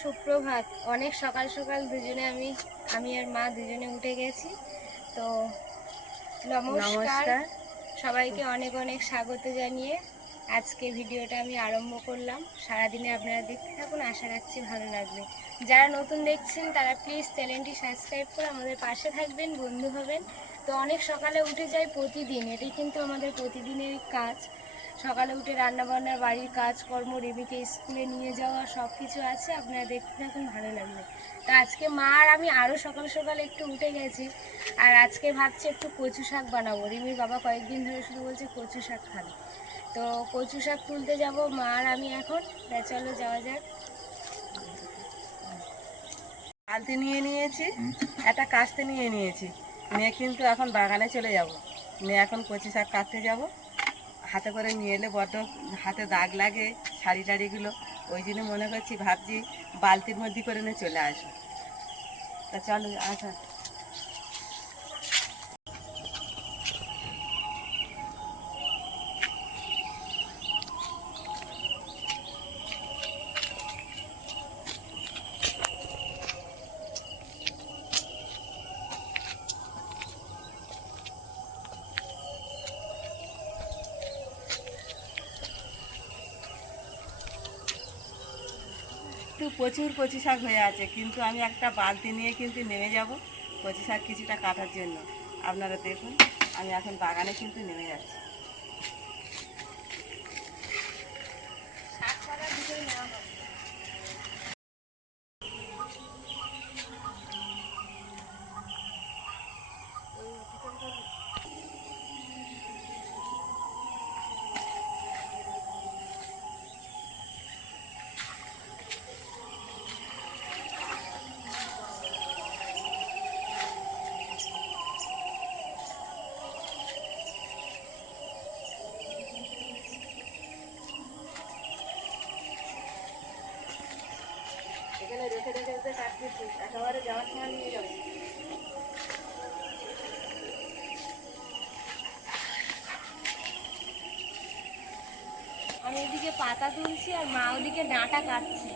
সুপ্রভাত। অনেক সকাল সকাল দুজনে আমি আর মা দুজনে উঠে গেছি। তো নমস্কার সবাইকে, অনেক অনেক স্বাগত জানিয়ে আজকে ভিডিওটা আমি আরম্ভ করলাম। সারাদিনে আপনারা দেখতে থাকুন, আশা রাখছি ভালো লাগবে। যারা নতুন দেখছেন তারা প্লিজ চ্যানেলটি সাবস্ক্রাইব করে আমাদের পাশে থাকবেন, বন্ধু হবেন। তো অনেক সকালে উঠে যাই প্রতিদিন, এটাই কিন্তু আমাদের প্রতিদিনেরই কাজ। সকালে উঠে রান্নাবান্না, বাড়ির কাজকর্ম, রিমিকে স্কুলে নিয়ে যাওয়া, সব কিছু আছে। আপনারা দেখতে থাকুন, ভালো লাগবে। তা আজকে মা আর আমি আরও সকাল সকাল একটু উঠে গেছি। আর আজকে ভাবছি একটু কচু শাক বানাবো। রিমির বাবা কয়েকদিন ধরে শুধু বলছে কচু শাক খাবে। তো কচু শাক তুলতে যাব মা আর আমি এখন। চলো যাওয়া যাক। বালতি নিয়ে নিয়েছি, একটা কাস্তে নিয়ে নিয়েছি, নিয়ে কিন্তু এখন বাগানে চলে যাব। নিয়ে এখন কচু শাক কাটতে যাব। হাতে করে নিয়ে এলে বড্ড হাতে দাগ লাগে শাড়ি টাড়িগুলো, ওই জন্য মনে করছি, ভাবছি বালতির মধ্যে করে নিয়ে চলে আসবো। তা চলো আসা। একটু প্রচুর কচু শাক হয়ে আছে, কিন্তু আমি একটা বালতি নিয়ে কিন্তু নেমে যাব কচু শাক কিছুটা কাটার জন্য। আপনারা দেখুন, আমি এখন বাগানে কিন্তু নেমে যাচ্ছি। এখানে রেখে রেখে রেখে কাটতেছি, একেবারে যাওয়ার সময় নিয়ে যাবো। আমি এদিকে পাতা তুলছি আর মা ওদিকে ডাঁটা কাটছে।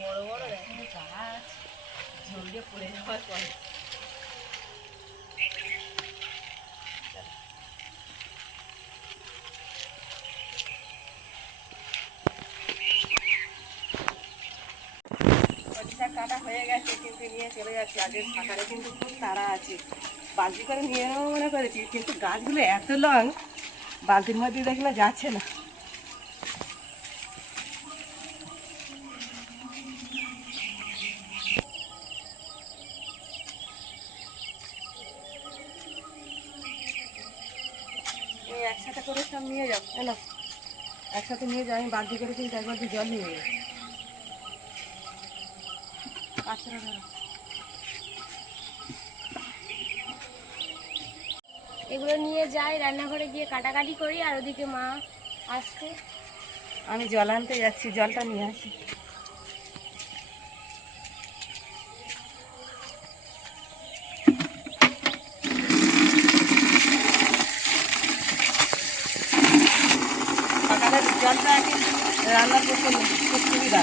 বড় বড় দেখো গাছ, ঝরিয়ে পড়ে যাওয়ার পরে। কচুটা কাটা হয়ে গেছে, কিন্তু নিয়ে চলে যাচ্ছি। আজকে সকালে কিন্তু খুব তাড়া আছে, বালতি করে নিয়ে নেবো মনে করেছি, কিন্তু গাছগুলো এত লং, বালতির মধ্যে দেখলে যাচ্ছে না। একসাথে করে সব নিয়ে যাবো, না একসাথে নিয়ে যাই। আমি বালতি করে কিন্তু একবার জল নিয়ে যাবো। পাঁচটা ধরো। এগুলো নিয়ে যাই, রান্নাঘরে গিয়ে কাটাকাটি করি। আর ওদিকে মা আসছে। আমি জল আনতে যাচ্ছি, জলটা নিয়ে আসি। সকালের জলটা কিন্তু রান্নার করতে খুব সুবিধা।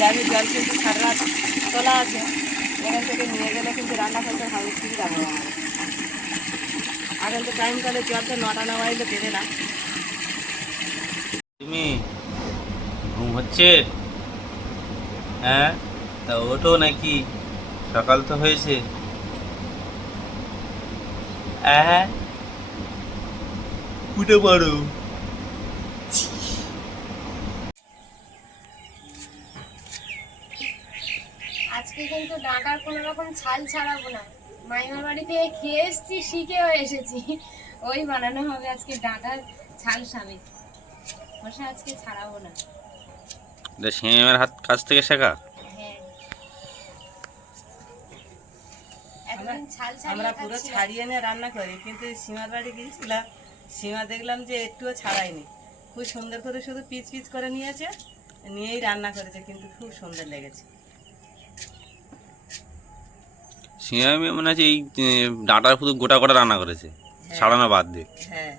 যাদের জল কিন্তু সারা রাত তোলা আছে, এখান থেকে নিয়ে গেলে কিন্তু রান্না করতে ভালো সুবিধা হবে আমার। এখন তো টাইম কলে জলটা 9টা না বাজলে দেবে না। তুমি ঘুম হচ্ছে? হ্যাঁ, তা ওঠো নাকি, সকাল তো হয়েছে। হ্যাঁ, উঠে পড়ো। আজকে আজকে কিন্তু ডাঁটার কোনো রকম ছাল ছাড়াবো না। মাইমার বাড়ি থেকে খেয়ে এসেছি, শিখেও এসেছি। ওই বানানো হবে আজকে ডাঁটার ছাল সাবেক। বসে আজকে ছাড়াবো না। এটা সিমের হাত কাছ থেকে শেখা। হ্যাঁ, একদিন ছাল আমরা ছাড়িয়ে পুরো খাচ্ছিলাম। ছাড়িয়ে নিয়ে রান্না করি, কিন্তু সীমার বাড়ি গিয়েছিলাম, সীমা দেখলাম যে একটুও ছাড়ায়নি, খুব সুন্দর করে শুধু পিচ পিচ করে নিয়েছে, নিয়েই রান্না করেছে, কিন্তু খুব সুন্দর লেগেছে। সিমে মনে হচ্ছে এই ডাঁটার শুধু গোটা গোটা রান্না করেছে, ছাড়ানো বাদ দিয়ে। হ্যাঁ,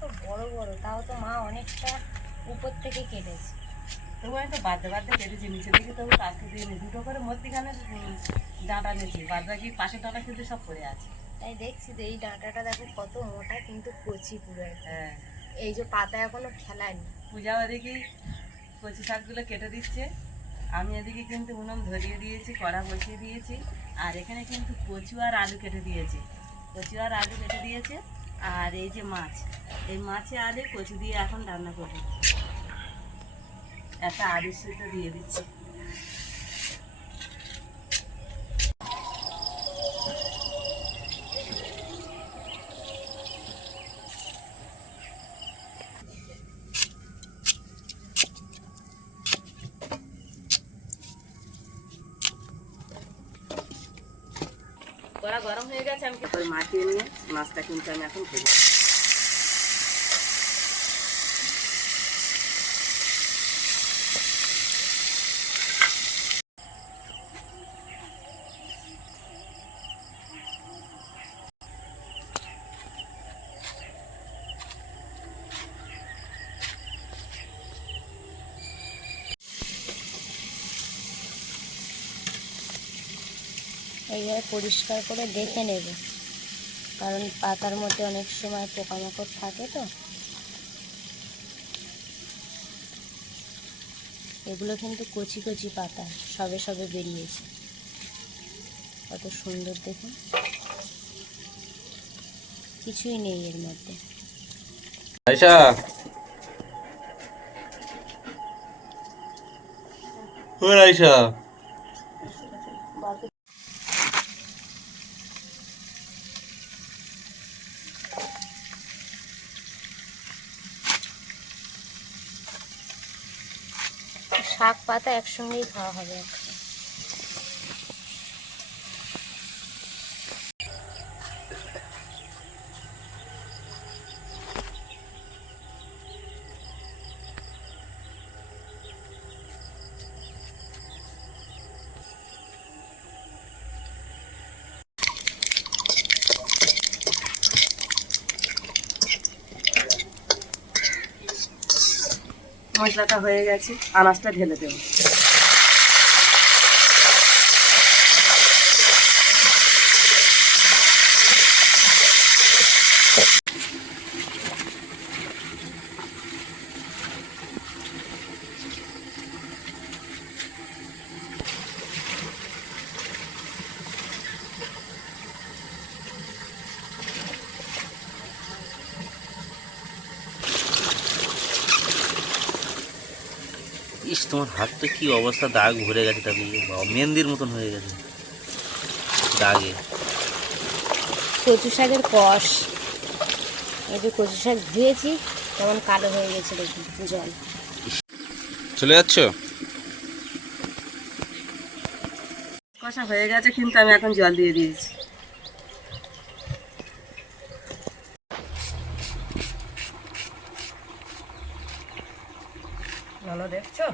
কত বড় বড়, তাও তো মা অনেকটা উপর থেকে কেটেছে। তবু আমি তো বাদে বাদে কেটেছি, নিচে দিকে তবু কাটতে দিইনি, দুটো করে মধ্যিখানে ডাঁটা নিয়েছি, বাদ বাকি পাশের ডাঁটা কিন্তু সব পড়ে আছে। তাই দেখছি তো এই ডাঁটাটা দেখো কত মোটা, কিন্তু কচি পুরো একদম। হ্যাঁ, এই যে পাতা এখনো ফেলায়নি। পূজা ওদিকে কচি শাকগুলো কেটে দিচ্ছে, আমি এদিকে কিন্তু উনুন ধরিয়ে দিয়েছি, কড়া বসিয়ে দিয়েছি, আর এখানে কিন্তু কচু আর আলু কেটে দিয়েছি, কচু আর আলু কেটে দিয়েছে। আর এই যে মাছ, এই মাছে আলু কচু দিয়ে এখন রান্না করবো। একটা আলু সিদ্ধ দিয়ে দিচ্ছি। কড়া গরম হয়ে গেছে, আমি মাখিয়ে নিয়ে মাছটা কিন্তু আমি এখন ভেজে এইভাবে পরিষ্কার করে দেখে নেব, কারণ পাতার মধ্যে অনেক সময় পোকামাকড় থাকে। তো এগুলো কিন্তু কচি কচি পাতা, সবে সবে বেরিয়েছে, কত সুন্দর দেখুন, কিছুই নেই এর মধ্যে। আয়শা, ও আয়শা, শাক পাতা একসঙ্গেই খাওয়া হবে এখন। মশলাটা হয়ে গেছে, আনাজটা ঢেলে দেবো। ইস তোমার হাত তো কি অবস্থা, দাগ ভরে গেছে, তাকে মেহেন্দির মতন হয়ে গেছে দাগে। কচু শাকের কষ, এই যে কচু শাক ধুয়েছি, কেমন কালো হয়ে গেছে দেখুন জল। চলে যাচ্ছ? কষা হয়ে গেছে, কিন্তু আমি এখন জল দিয়ে দিয়েছি। ভালো দেখছো,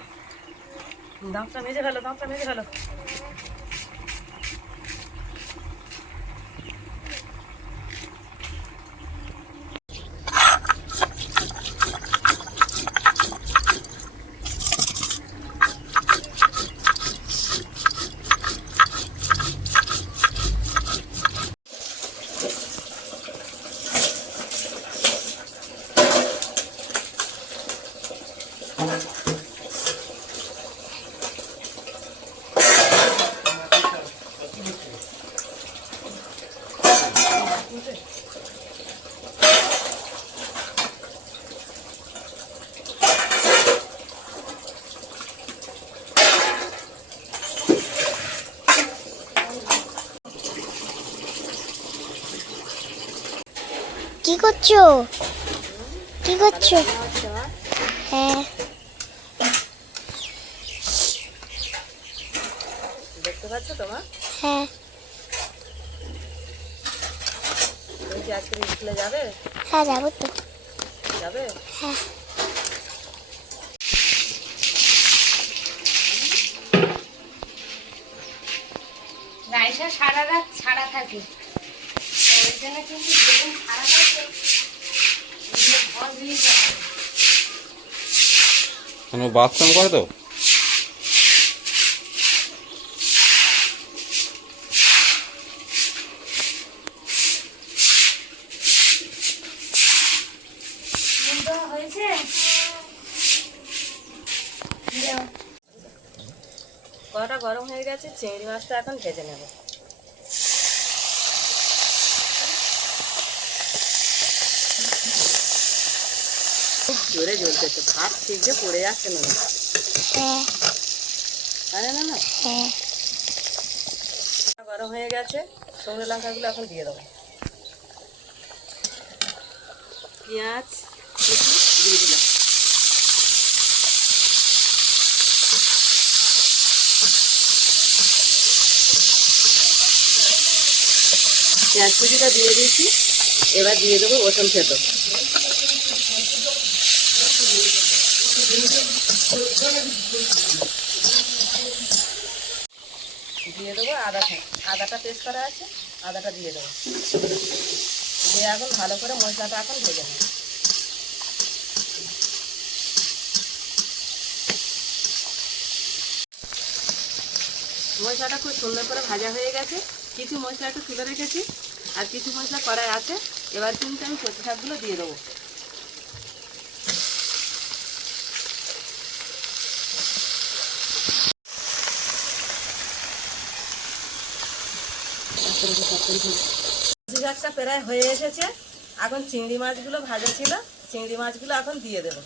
দাঁতটা মেজে ফেলো, দাঁতটা মেজে ফেলো। কি করছো? কি করছো? হ্যাঁ, দেখতে পাচ্ছ তোমার? হ্যাঁ, তুমি কি আজকে স্কুলে যাবে? হ্যাঁ যাবো তো। যাবে? হ্যাঁ, গাড়িটা সারা রাত ছাড়া থাকে, তো ওই জন্য কিন্তু যেদিন ছাড়া থাকে ওইদিন ঘর দিয়ে যায়। কোনো বাথরুম করে তো? কিন্তু হয়েছে যাও। কড়াটা গরম হয়ে গেছে, চিংড়ি মাছটা এখন ভেজে নেব। খুব জোরে জ্বলতেছে, ভাত ঠিক যে পড়ে যাচ্ছে না। হ্যাঁ, আরে না না, হ্যাঁ। গরম হয়ে গেছে, শুকনো লঙ্কাগুলো এখন দিয়ে দেবো। পেঁয়াজ কুচি দিয়ে দিলাম। পেঁয়াজ কুচিটা দিয়ে দিয়েছি, এবার দিয়ে দেবো রসুন থেতো। দিয়ে দেবো আদাটা পেস্ট করা আছে, আদাটা দিয়ে দেবো। দিয়ে এখন ভালো করে মশলাটা এখন ভেজে নেব। মশলাটা খুব সুন্দর করে ভাজা হয়ে গেছে, কিছু মশলা একটু তুলে রেখেছি আর কিছু মশলা কড়াই আছে। এবার কিন্তু আমি কচি শাকগুলো দিয়ে দেবো। কচি শাকটা প্রায় হয়ে এসেছে, এখন চিংড়ি মাছগুলো ভাজা ছিল, চিংড়ি মাছগুলো এখন দিয়ে দেবো।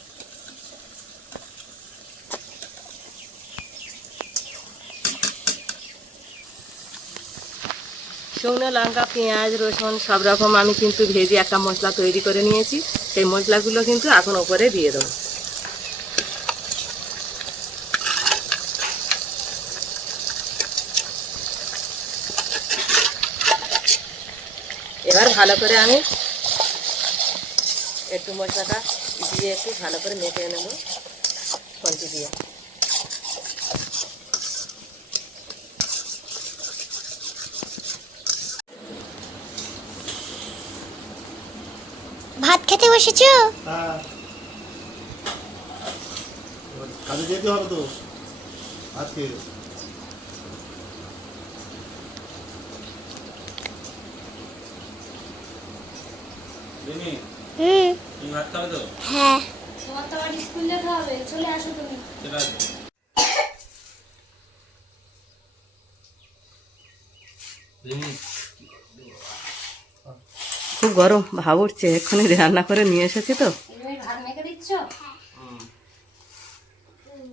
শুকনো লঙ্কা, পেঁয়াজ, রসুন সব রকম আমি কিন্তু ভেজে একটা মশলা তৈরি করে নিয়েছি, সেই মশলাগুলো কিন্তু এখন ওপরে দিয়ে দেবো। এবার ভালো করে আমি একটু মশলাটা দিয়ে একটু ভালো করে মেখে নেব কঞ্চি দিয়ে। ভাত খেতে বসেছো? হ্যাঁ, কাজে যেতে হবে তো আজকে। হুম, ভাত খাবে তো? হ্যাঁ। তোমার তো আবার স্কুল যেতে হবে, চলে আসো তুমি। খুব গরম ভাব উঠছে, এক্ষুনি রান্না করে নিয়ে এসেছি তো। তুমি ভাত মেখে দিচ্ছ?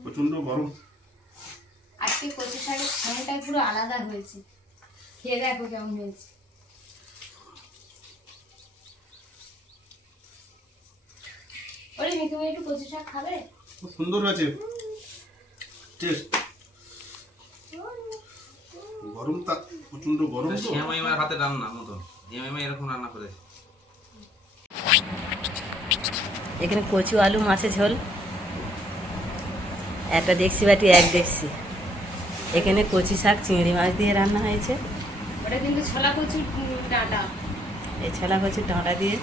প্রচন্ড গরম। আজকে কচু শাকের স্মেলটা পুরো আলাদা হয়েছে, খেয়ে দেখো কেমন হয়েছে। ওরে তুমি একটু কচু শাক খাবে? খুব সুন্দর হয়েছে টেস্ট। গরমটা প্রচন্ড গরম তো। শ্যামাইমার হাতে রান্না মতো, শ্যামাইমা এরকম রান্না করে। এখানে কচু আলু মাছের ঝোল, একটা দেখছি বাটি এক দেখছি। এখানে কচি শাক চিংড়ি মাছ দিয়ে রান্না হয়েছে। ওটা কিন্তু ছোলা কচুর ডাঁটা। এই ছোলা কচুর ডাঁটা দিয়ে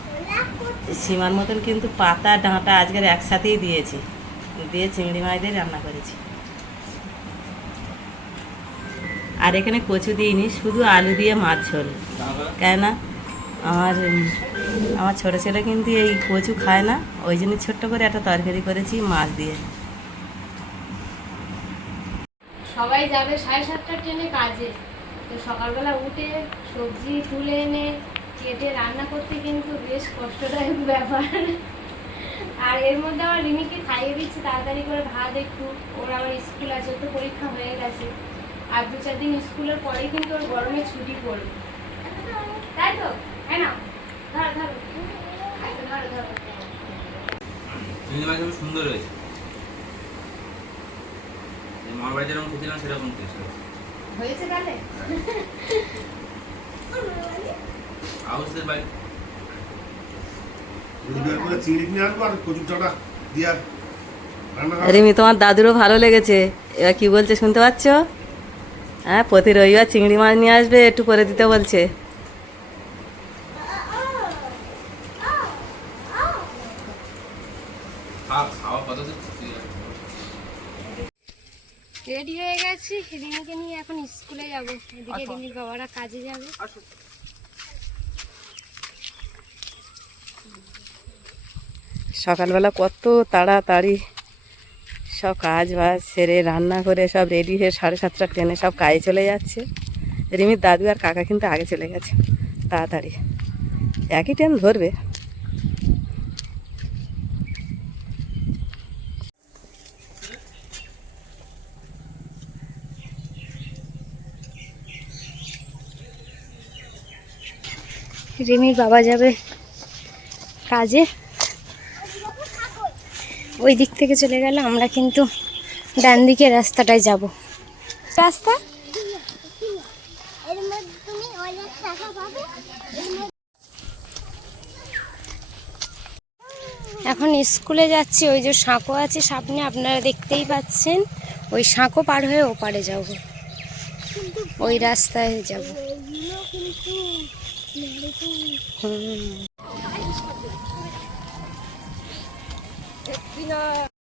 সীমার মতন কিন্তু পাতা ডাঁটা আজকের একসাথেই দিয়েছি, দিয়ে চিংড়ি মাছ দিয়ে রান্না করেছি। আর এখানে কচু দিইনি, শুধু আলু দিয়ে মাছ ঝোল। কেন আমার ছোটো ছেলে কিন্তু এই কচু খায় না, ওই জন্য ছোট্ট করে একটা তরকারি করেছি মাছ দিয়ে। সবাই যাবে 7:30টার ট্রেনে কাজে, তো সকালবেলা উঠে সবজি তুলে এনে কেটে রান্না করতে কিন্তু বেশ কষ্টদায়ক ব্যাপার। আর এর মধ্যে আমার রিমিকে খাইয়ে দিচ্ছি তাড়াতাড়ি করে ভাত একটু, ওর আবার স্কুল আছে, ওর তো পরীক্ষা হয়ে গেছে, আর 2-4 দিন স্কুলের পরেই কিন্তু ওর গরমে ছুটি পড়বে, তাই তো? হ্যাঁ না, ধরো ধরো। চিংড়ি মাছ খুব সুন্দর হয়েছে, মামার বাড়ি যেরকম খেয়েছিলাম সেরকম টেস্ট হয়েছে তাহলে? আউসদের বাড়ি চিংড়ি নিয়ে আসবো আর কচুর চাটা দিয়ে আর রান্না রিমি, তোমার দাদুরও ভালো লেগেছে। এবার কি বলছে শুনতে পাচ্ছ? হ্যাঁ, প্রতি রবিবার চিংড়ি মাছ নিয়ে আসবে, একটু করে দিতে বলছে। খাওয়া কত রেডি হয়ে গেছি, রিমিকে নিয়ে এখন স্কুলে যাব। এদিকে রিমির বাবারা কাজে যাবে। সকালবেলা কত তাড়াতাড়ি সব কাজ বাজ সেরে রান্না করে সব রেডি হয়ে 7:30 ট্রেনে সব কাজে চলে যাচ্ছে। রিমির দাদু আর কাকা কিন্তু আগে চলে গেছে তাড়াতাড়ি, একই ট্রেন ধরবে। রিমির বাবা যাবে কাজে, ওই দিক থেকে চলে গেল। আমরা কিন্তু ডান দিকে রাস্তাটায় যাব। রাস্তা এখন স্কুলে যাচ্ছি। ওই যে সাঁকো আছে সামনে, আপনারা দেখতেই পাচ্ছেন। ওই সাঁকো পার হয়ে ওপারে যাব, ওই রাস্তায় যাব। হুম